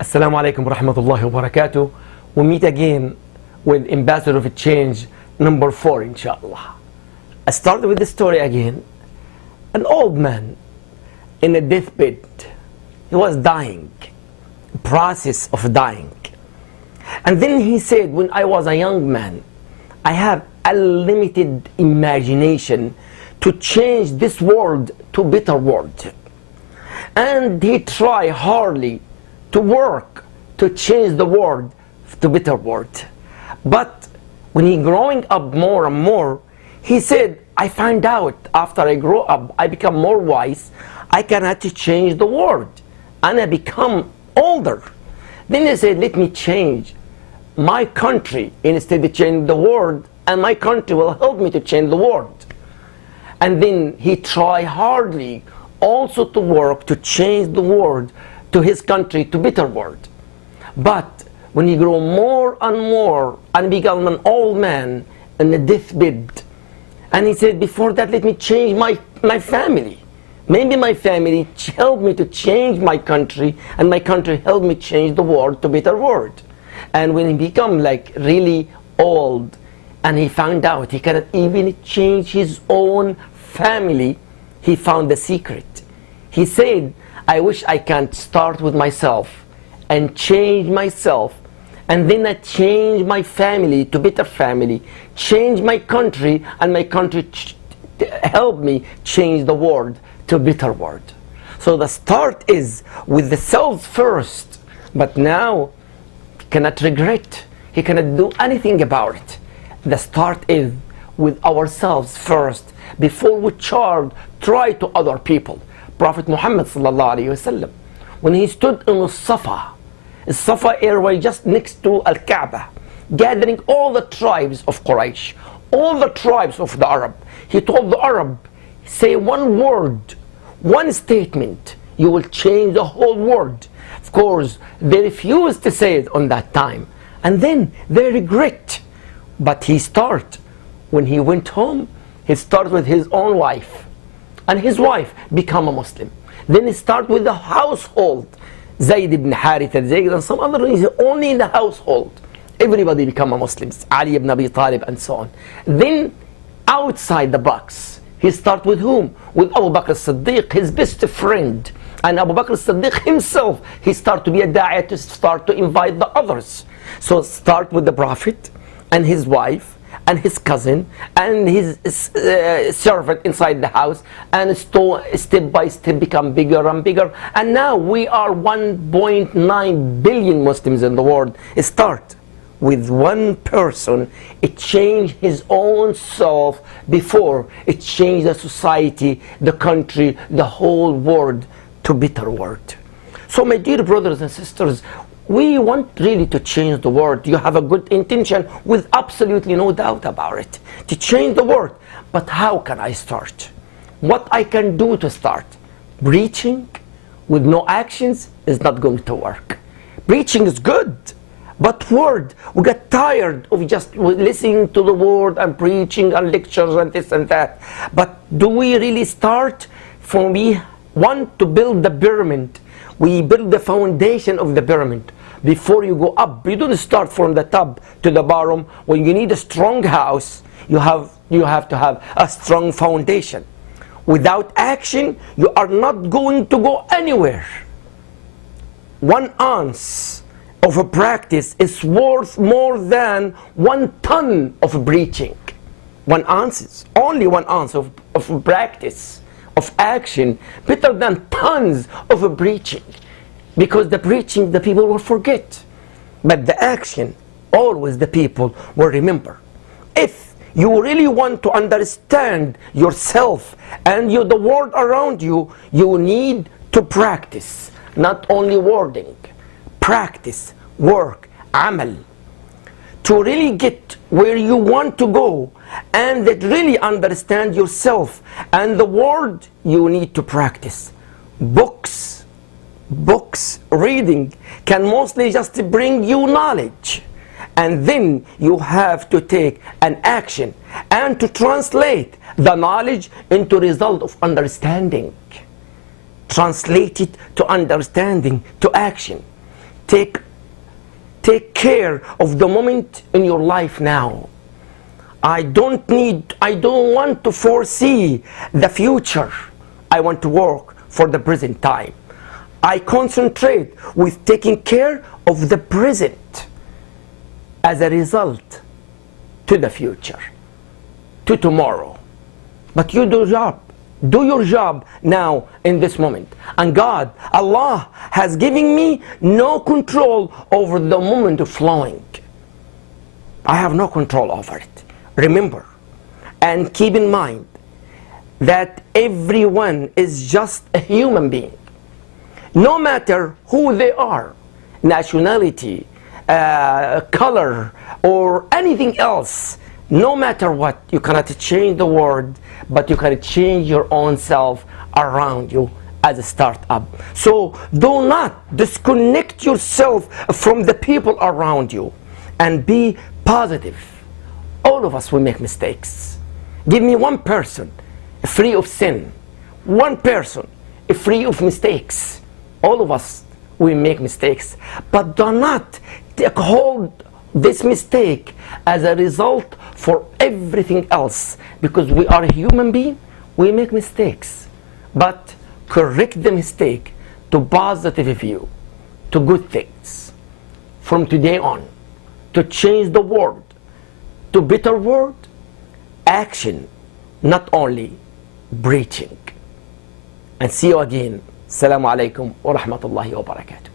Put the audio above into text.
Assalamu alaikum wa rahmatullahi wa barakatuh. We meet again with Ambassador of Change number 4, inshallah. I started with the story again. An old man in a deathbed. He was dying, process of dying. And then he said, when I was a young man, I have a limited imagination to change this world to better world. And he tried hardly to work to change the world to better world. But when he growing up more and more, he said, I find out after I grow up, I become more wise, I cannot change the world. And I become older. Then he said, let me change my country instead of changing the world, and my country will help me to change the world. And then he tried hardly also to work to change the world to his country to better world. But when he grew more and more and became an old man in a deathbed, and he said, before that, let me change my family. Maybe my family helped me to change my country, and my country helped me change the world to better world. And when he became like really old, and he found out he cannot even change his own family, he found the secret. He said, I wish I can start with myself and change myself, and then I change my family to better family, change my country, and my country help me change the world to better world. So the start is with the self first, but now he cannot regret, he cannot do anything about it. The start is with ourselves first before we try to other people. Prophet Muhammad sallallahu alaihi wasallam, when he stood in the Safa airway just next to Al-Kaaba, gathering all the tribes of Quraysh, all the tribes of the Arab, he told the Arab, say one word, one statement, you will change the whole world. Of course, they refused to say it on that time, and then they regret. But he started, when he went home, he started with his own wife, and his wife become a Muslim. Then he start with the household, Zayd ibn Haritha, Zayd and some other reason, only in the household. Everybody become a Muslim, Ali ibn Abi Talib and so on. Then outside the box, he start with whom? With Abu Bakr as-Siddiq, his best friend. And Abu Bakr as-Siddiq himself, he start to be a da'iyah, to start to invite the others. So start with the Prophet and his wife, and his cousin, and his servant inside the house, and step by step become bigger and bigger. And now we are 1.9 billion Muslims in the world. Start with one person. It changed his own self before it changed the society, the country, the whole world to better world. So my dear brothers and sisters, we want really to change the world. You have a good intention with absolutely no doubt about it, to change the world. But how can I start? What I can do to start? Preaching with no actions is not going to work. Preaching is good, but word, we get tired of just listening to the word and preaching and lectures and this and that. But do we really start? For me, want to build the pyramid. We build the foundation of the pyramid. Before you go up, you don't start from the top to the bottom. When you need a strong house, you have to have a strong foundation. Without action, you are not going to go anywhere. 1 ounce of a practice is worth more than 1 ton of preaching. 1 ounce is only 1 ounce of practice, of action, better than tons of preaching. Because the preaching, the people will forget. But the action, always the people will remember. If you really want to understand yourself and the world around you, you need to practice. Not only wording. Practice, work, amal. To really get where you want to go and that really understand yourself and the world, you need to practice. Books, reading can mostly just bring you knowledge, and then you have to take an action and to translate the knowledge into result of understanding. Translate it to understanding, to action. take care of the moment in your life now. I don't want to foresee the future. I want to work for the present time. I concentrate with taking care of the present as a result to the future, to tomorrow. But you do your job now in this moment. And God, Allah, has given me no control over the moment of flowing. I have no control over it. Remember and keep in mind that everyone is just a human being. No matter who they are, nationality, color, or anything else, no matter what, you cannot change the world, but you can change your own self around you as a startup. So do not disconnect yourself from the people around you and be positive. All of us will make mistakes. Give me one person free of sin, one person free of mistakes. All of us will make mistakes, but do not hold this mistake as a result for everything else, because we are a human being. We make mistakes, but correct the mistake to positive view, to good things from today on, to change the world to better world. Action, not only preaching. And see you again. Assalamu alaikum wa rahmatullahi wa barakatuh.